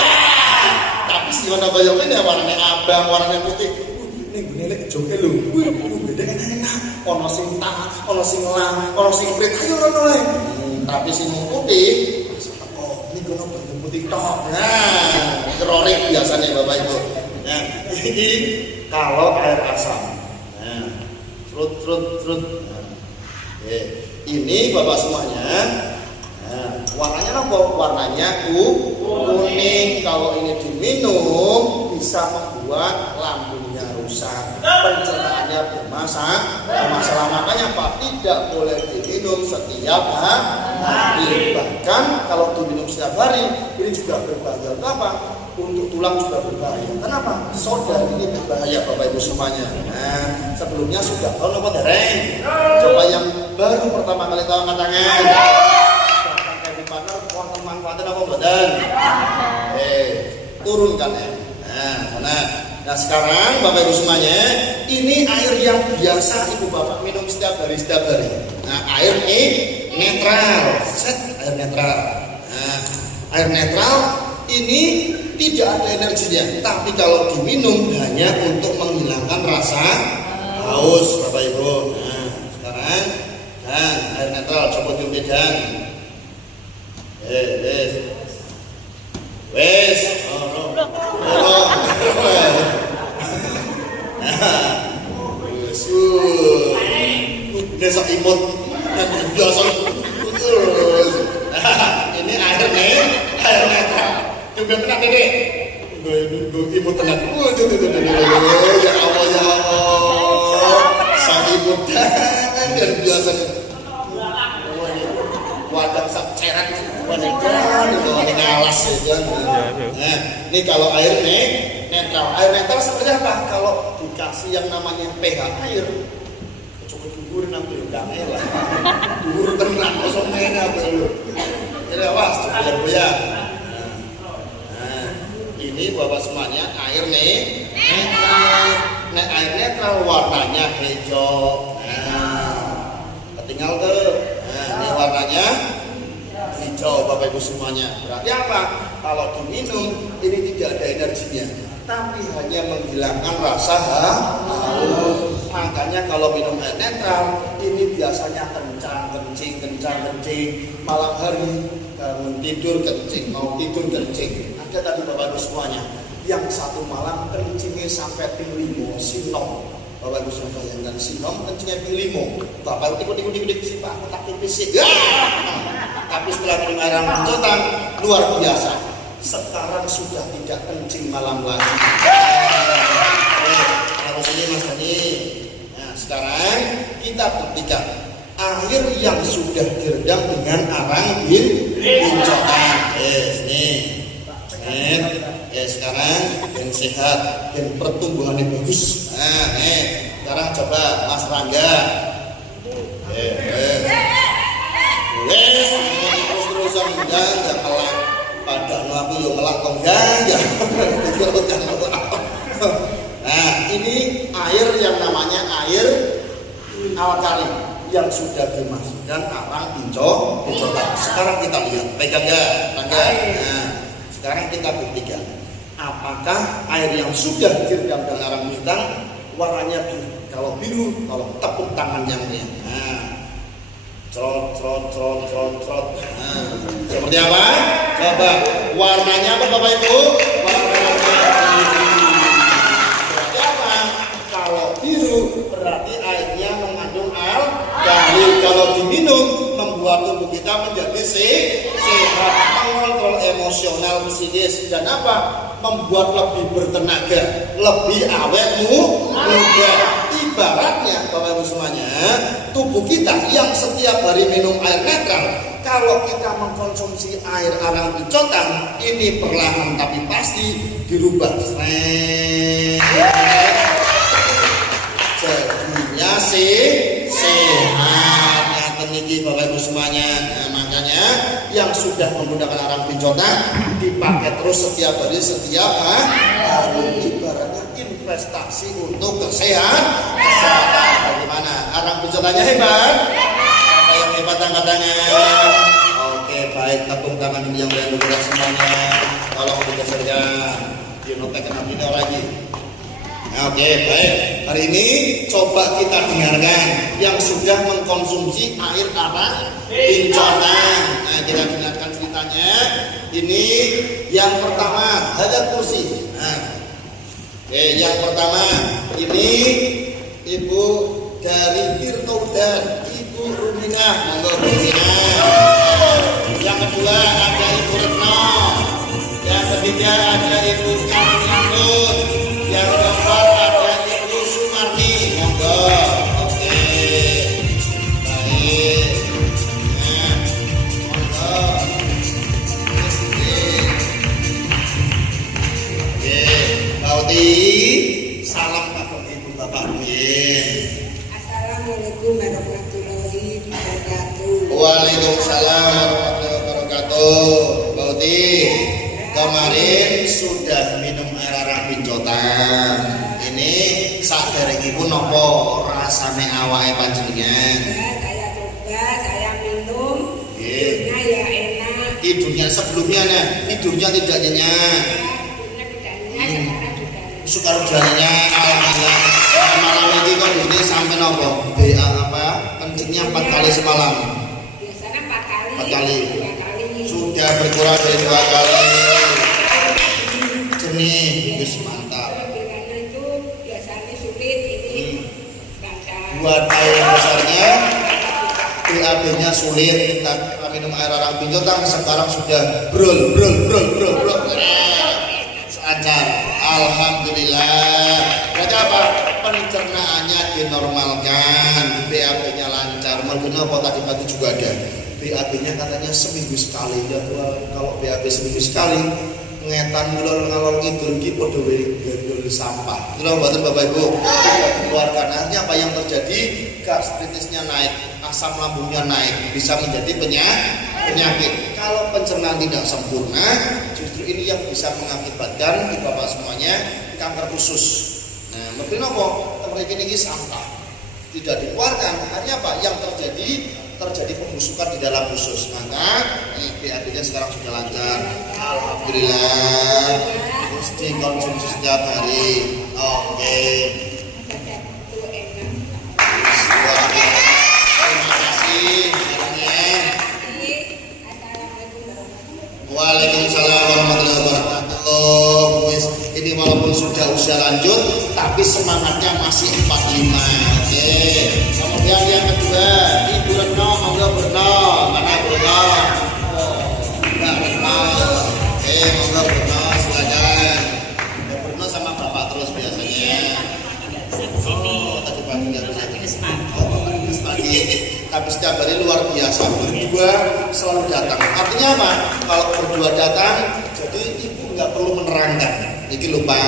Tapi sing ono koyo ngene warnane abang, warnane putih. Ning ngene nek joke lho. Beda enak. Ono sing tah, ono sing lang, ono sing prit. Ayo ono ae. Tapi sing putih teko ning ono banyu putih tok. Nah, krorik biasanya Bapak Ibu. Nah, ini kalau air asam. Nah, trut. Ini Bapak semuanya. Warnanya apa? Warnanya kuning. Kalau ini diminum bisa membuat lambungnya rusak, pencernaannya bermasalah. Makanya Pak tidak boleh diminum setiap hari. Bahkan kalau diminum setiap hari ini juga berbahaya. Kenapa? Untuk tulang juga berbahaya. Kenapa? Soda ini berbahaya Bapak Ibu semuanya. Nah, sebelumnya sudah tahu apa dereng? Coba yang baru pertama kali tahu angkat tangan. Manfaatnya apa badan? Turunkan ya. Nah sekarang Bapak Ibu semuanya, ini air yang biasa Ibu Bapak minum setiap hari. Nah air ini netral, air netral. Nah air netral ini tidak ada energinya, tapi kalau diminum hanya untuk menghilangkan rasa haus Bapak Ibu. Nah sekarang air netral coba dibedakan. Wes, desa imut biasa. Ini air netral. Coba kena dede. Gue imut tenang. Ya Allah. Sang imut dan biasa. Wadah sak ceret ngalas ya. Nah, ini kalau air netral. Air netral seperti apa? Kalau dikasih yang namanya pH air, cukup gugur nanti udah lah. Gugur tenang kosong merah dulu. Jadi awas cukup ya. Nah, ini Bapak semuanya air netral. Nah, air netral warnanya hijau. Nah, tinggal tuh. Nah, ini warnanya hijau Bapak Ibu semuanya. Berarti apa? Kalau diminum ini tidak ada energinya, tapi hanya menghilangkan rasa haus. Makanya kalau minum air netral ini biasanya kencing. Malam hari bangun tidur kencing, mau tidur kencing. Ada tadi Bapak Ibu semuanya yang satu malam kencingnya sampai ping 5 sinom. Bapak Ibu sudah bayangkan sinom kencingnya ping 5. Bapak ikut si Pak tak tipis. Tapi setelah minum air pencotan luar biasa. Sekarang sudah tidak kencing malam lagi. Harus ini Mas Tani. Nah sekarang kita buktikan air yang sudah direndam dengan arang bincotan. Nih. sekarang gen sehat, gen pertumbuhannya bagus. Nah, sekarang coba Mas Rangga. Terus-terusan enggak melak pada ngaku yo melak kok enggak. Nah, ini air yang namanya air alkali yang sudah dimasukkan arang pincotan. Sekarang kita lihat, pegang ya, Rangga. Nah, sekarang kita buktikan apakah air yang sudah direndam dengan arang bintang warnanya biru. Kalau biru, kalau tepuk tangan yang riang. Nah, trot. Nah, seperti apa? Coba warnanya apa Bapak Ibu? Warnanya biru. Berarti apa? Kalau biru berarti airnya mengandung alkali. Kalau diminum membuat tubuh kita menjadi sehat, mengontrol emosional, psikis, dan apa? Membuat lebih bertenaga, lebih awet muda. Ibaratnya Bapak Ibu semuanya, tubuh kita yang setiap hari minum air netral, kalau kita mengkonsumsi air arang pincotan, ini perlahan tapi pasti dirubah. Jadinya sehat. Niki Bapak Ibu semuanya. Nah, makanya yang sudah menggunakan arang pincotan dipakai terus setiap hari, setiap hari. Ibaratnya investasi untuk kesehatan. Bagaimana? Arang pincotannya hebat? Apa yang hebat angkat tangan? Oke, baik, tepuk tangan ini yang benar semuanya. Tolong digeserkan. Dinotek kenapa ini lagi? Oke, baik. Hari ini coba kita dengarkan yang sudah mengkonsumsi air arang pincotan. Nah, kita dengarkan ceritanya. Ini yang pertama, ada kursi. Nah, yang pertama ini Ibu dari Tirtaudan, Ibu Ruminah, monggo Ruminah. Yang kedua ada Ibu Retno. Yang ketiga ada Ibu Kamyangkut. Yang keempat ada Ibu Sumarni, monggo. Oke, baik. Nah, monggo. Oke, Bauti, salam kagum Ibu Bapak. Assalamualaikum warahmatullahi wabarakatuh. Waalaikumsalam warahmatullahi wabarakatuh. Bauti, kemarin sudah minum air arang pincotan. Ini saderengipun napa rasane awake panjenengan? Saya coba, saya minum. Tidurnya ya enak. Tidurnya sebelumnya nah, tidurnya tidak nyenyak. Tidurnya tidak nyenyak, sekarang juga. Sukar jalannya alhamdulillah. Malam ini kondisi sampai napa? BA apa? Kencingnya 4 kali semalam. Biasanya 4 kali. 4 kali. 2 kali. Sudah berkurang dari 2 kali. Jernih, wis mantap. Bilangnya itu biasanya sulit, ini lancar. Buat air besarnya BAB-nya sulit, tapi minum air arang pincotan sekarang sudah brol. Lancar. Alhamdulillah. Berarti apa? Pencernaannya dinormalkan, BAB-nya lancar. Mengenai apa tadi pagi juga ada. BAB-nya katanya seminggu sekali. Ya, kalau BAB seminggu sekali, ngetan mulai ngalor ngidul iki padha gandul sampah. Itulah buatan Bapak Ibu. Keluarkan artinya apa yang terjadi? Gastritisnya naik, asam lambungnya naik, bisa menjadi penyakit. Kalau pencernaan tidak sempurna, justru ini yang bisa mengakibatkan di Bapak semuanya kanker usus. Nah, mungkin apa? Mereka ini sampah tidak dikeluarkan. Artinya apa? Yang terjadi pembusukan di dalam usus. Maka BAB-nya sekarang sudah lancar. Alhamdulillah. Terus dikonsumsi setiap hari. Oke. Terima kasih. Waalaikumsalam warahmatullahi wabarakatuh. Ini walaupun sudah usia lanjut, tapi semangatnya masih 45. Oke. Kemudian yang kedua, Ibu Retno, monggo Retno. Mana Ibu Retno? Mbak Retno. Oke, monggo Retno, silakan. Mbak Retno sama Bapak terus biasanya. Oh, tadi pagi nggak bisa. Oh, Bapak tugas pagi. Tapi setiap hari luar biasa, berdua selalu datang. Artinya apa? Kalau berdua datang, jadi Ibu nggak perlu menerangkan. Iki lupa,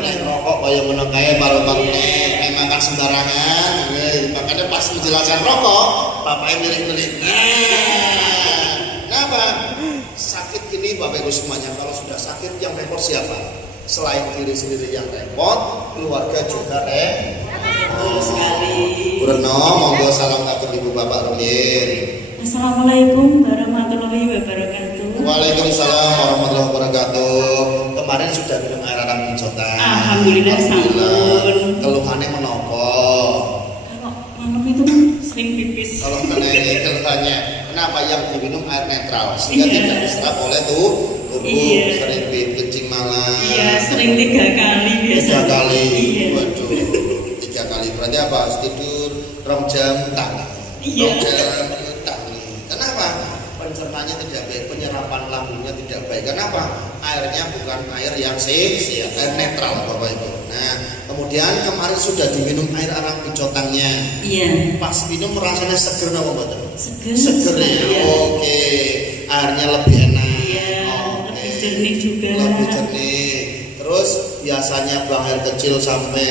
nek rokok kaya ngono kae paru-parune nek makan sembarangan. Makanya pas menjelaskan rokok, bapaknya miring-miring. Kenapa? Sakit gini Bapak Ibu semuanya, kalau sudah sakit yang repot siapa? Selain diri sendiri yang repot, keluarga juga repot sekali. Bruno, monggo salam kagem Ibu Bapak Rumin. Assalamualaikum warahmatullahi wabarakatuh. Waalaikumsalam warahmatullahi wabarakatuh. Kemarin sudah minum air arang pijotan. Alhamdulillah sampun. Keluhannya menapa? Kalau malam itu kan sering pipis. Kalau mengenai keluhannya, kenapa yang diminum air netral sehingga tidak diserap oleh tubuh? Sering kencing malam. Iya, sering 3 kali biasa. 3 kali. Iya. Waduh. 3 kali berarti apa? Tidur 2 jam tak. Iya. 2 jam tak. Kenapa? Pencernanya tidak baik, penyerapan lambungnya tidak baik. Kenapa? Airnya bukan air yang sehat, air netral Bapak Ibu. Nah, kemudian kemarin sudah diminum air arang picotangnya. Iya. Pas minum rasanya seger apa mboten? Seger. Ya. Iya. Oke. Airnya lebih enak. Iya. Lebih jernih juga. Lebih jernih. Terus biasanya buang air kecil sampai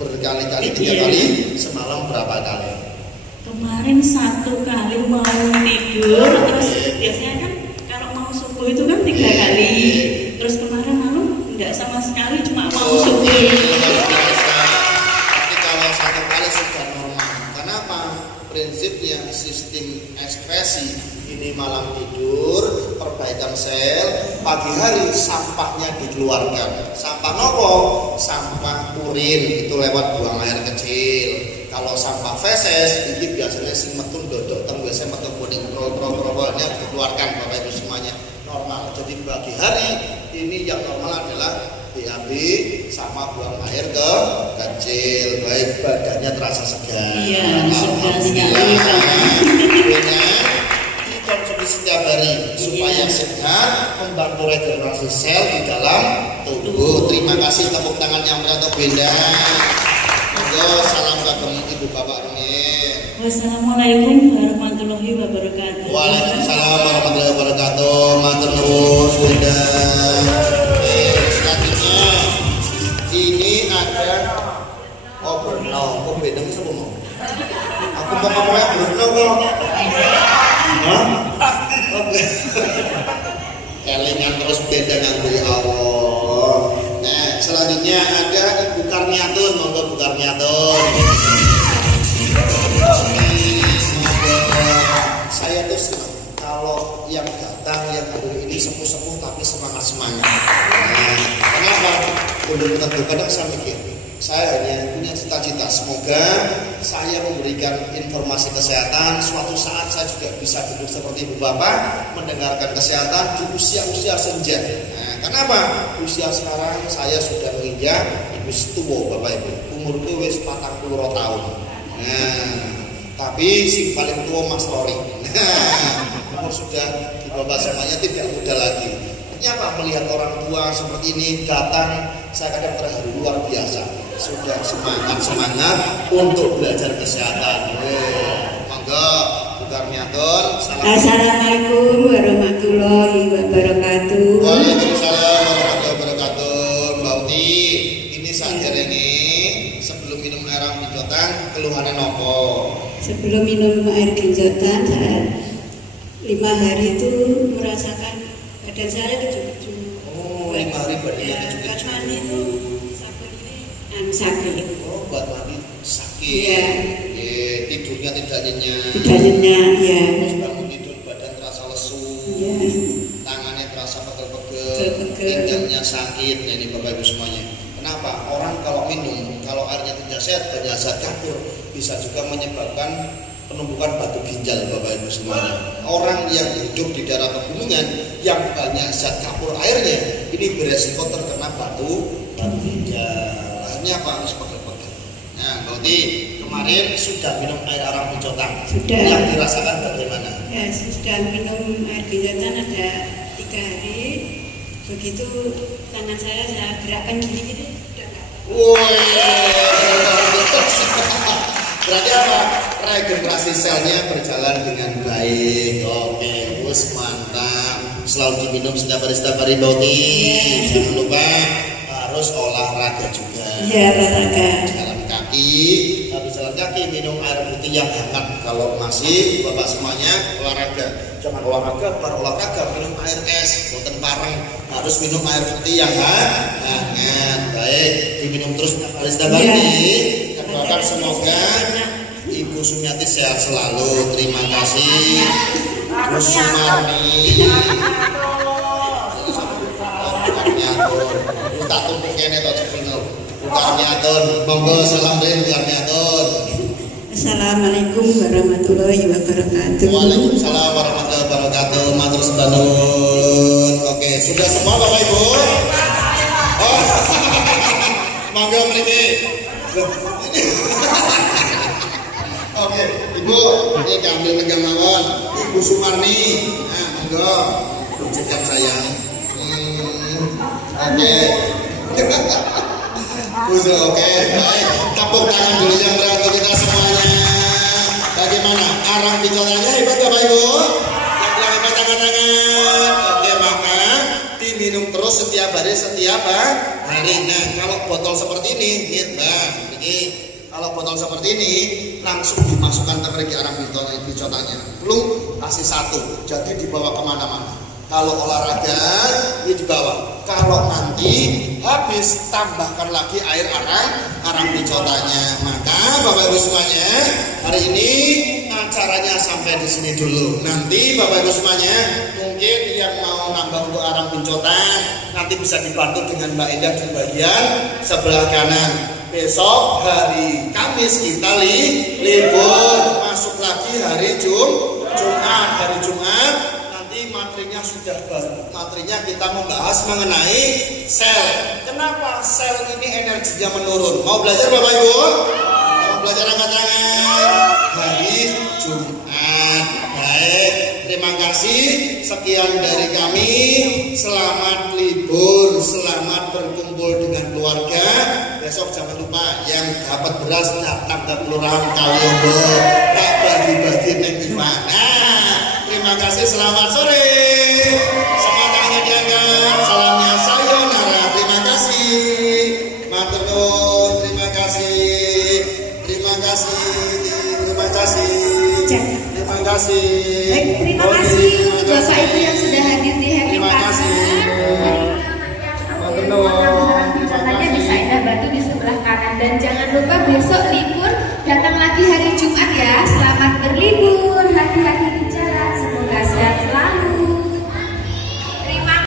berkali-kali 3 kali, semalam berapa kali? Kemarin 1 kali mau tidur, terus biasanya kan kalau mau subuh itu kan 3 kali. Terus kemarin malam enggak sama sekali, cuma mau subuh. Tapi kalau 1 kali sudah normal. Kenapa? Prinsipnya sistem ekspresi ini malam tidur, perbaikan sel, pagi hari sampahnya dikeluarkan. Sampah nopo? Sampah urin itu lewat buang air kecil. Kalau sampah feses ini biasanya sing metun dodok teng WC metu kuning pro-pro-pro-nya dikeluarkan Bapak Ibu semuanya normal. Jadi pagi hari ini yang normal adalah BAB sama buang air ke kecil, baik badannya terasa segar. Iya, segar sekali. Dikonsumsi setiap hari supaya sehat, membantu regenerasi sel di dalam tubuh. Terima kasih, tepuk tangan yang meriah untuk Benda. Monggo salam kagem Ibu Bapak Rumin. Wassalamualaikum warahmatullahi wabarakatuh. Waalaikumsalam warahmatullahi wabarakatuh. Matur nuwun Bunda. Selanjutnya ini ada Bruno. Kok Benda sapa mau? Aku mau ngomongnya Bruno kok. Hah? Oke. Kelingan terus Benda nganggo Allah. Nah, selanjutnya ada Ibu Karniatun, monggo Bu Karniatun. Saya tuh senang kalau yang datang yang hadir ini sepuh-sepuh tapi semangat-semangat. Nah, kenapa? Belum tentu kadang saya mikir, saya hanya punya cita-cita semoga saya memberikan informasi kesehatan. Suatu saat saya juga bisa duduk seperti Ibu Bapak mendengarkan kesehatan di usia-usia senja. Nah, kenapa? Usia sekarang saya sudah menginjak ibu tua Bapak Ibu. Umurku wis 40 tahun. Nah, tapi si paling tua Mas Rory. Nah, umur sudah di bawah semuanya tidak muda lagi. Apa melihat orang tua seperti ini datang, saya kadang terharu luar biasa. Sudah semangat untuk belajar kesehatan. Monggo Bu Karniatun. Assalamualaikum warahmatullahi wabarakatuh. Waalaikumsalam warahmatullahi wabarakatuh. Mbak Uti, ini saja ini sebelum minum air pijotan keluhannya nopo? Sebelum minum air genjotan, saya 5 hari itu merasakan badan saya kejuk-kejuk. Oh, 5 hari badannya kejuk-kejuk. Buat mandi itu sabun ini sakit. Oh, buat mandi sakit. Iya. Tidurnya tidak nyenyak. Tidak nyenyak, ya. Terus bangun tidur badan terasa lesu. Iya. Tangannya terasa pegel-pegel. Pegel-pegel. Pinggangnya sakit. Nah, ini Bapak Ibu semuanya. Kenapa? Orang kalau minum, kalau airnya tidak sehat, banyak zat kapur, bisa juga menyebabkan penumpukan batu ginjal Bapak Ibu semuanya. Orang yang hidup di daerah pegunungan yang banyak zat kapur airnya, ini beresiko terkena batu ginjal. Akhirnya apa? Harus pegel-pegel. Nah, berarti kemarin sudah minum air arang pijotan. Sudah. Yang dirasakan bagaimana? Ya, sudah minum air genjotan ada 3 hari. Begitu tangan saya gerakkan gini-gini udah nggak. Berarti apa? Regenerasi selnya berjalan dengan baik. Oke, bos mantap. selalu diminum setiap hari bauti. Jangan lupa harus olahraga juga. Iya, olahraga. Jalan kaki, habis jalan kaki minum air putih yang hangat. Kalau masih bapak semuanya olahraga, jangan olahraga baru olahraga minum air es, boten pareng, harus minum air putih yang hangat. Baik, diminum terus hari setiap hari. Doakan semoga Ibu Sumiati sehat selalu. Terima kasih Bu Sumarni. Tak tumpuk kene to cepino. Karniatur, monggo salam rin karniatur. Assalamualaikum warahmatullahi wabarakatuh. Waalaikumsalam warahmatullahi wabarakatuh. Matur sedanun. Oke, sudah semua Bapak Ibu? Oh. Monggo mriki. Oke, Ibu, ini ambil negang mawon. Ibu Sumarni. Nah, monggo. Wujudkan sayang. Oke. Oke, baik. Tepuk tangan dulu yang berat untuk kita semuanya. Bagaimana? Arang bicaranya hebat Bapak Ibu? Yang bilang hebat tangan-tangan. Oke, maka diminum terus setiap hari hari. Nah, kalau botol seperti ini, lihat Bang. Ini kalau botol seperti ini langsung dimasukkan ke arang bicaranya. Belum kasih satu, jadi dibawa kemana-mana. Kalau olahraga ini dibawa. Kalau nanti habis tambahkan lagi air arang bicotanya. Maka Bapak Ibu semuanya, hari ini acaranya sampai di sini dulu. Nanti Bapak Ibu semuanya mungkin yang mau nambah untuk arang bicotan nanti bisa dibantu dengan Mbak Indah di bagian sebelah kanan. Besok hari Kamis kita libur, masuk lagi hari Jumat. Hari Jumat materinya sudah baru. Materinya kita membahas mengenai sel. Kenapa sel ini energinya menurun? Mau belajar Bapak Ibu? Mau belajar angkat tangan? Hari Jumat. Baik, terima kasih. Sekian dari kami. Selamat libur, selamat berkumpul dengan keluarga. Besok jangan lupa yang dapat beras datang ke Kelurahan Kaliombo. Tak bagi-bagi ning gimana? Terima kasih, selamat sore. Semangat tangannya diangkat. Salamnya sayonara. Terima kasih. Matur nuwun. Terima kasih. Terima kasih. Terima kasih. Terima kasih. Baik, terima kasih Bapak Ibu yang sudah hadir di hari Terima kasih. Matur nuwun. Contohnya bisa Indah bantu di sebelah kanan dan jangan lupa besok libur datang lagi hari Jumat ya.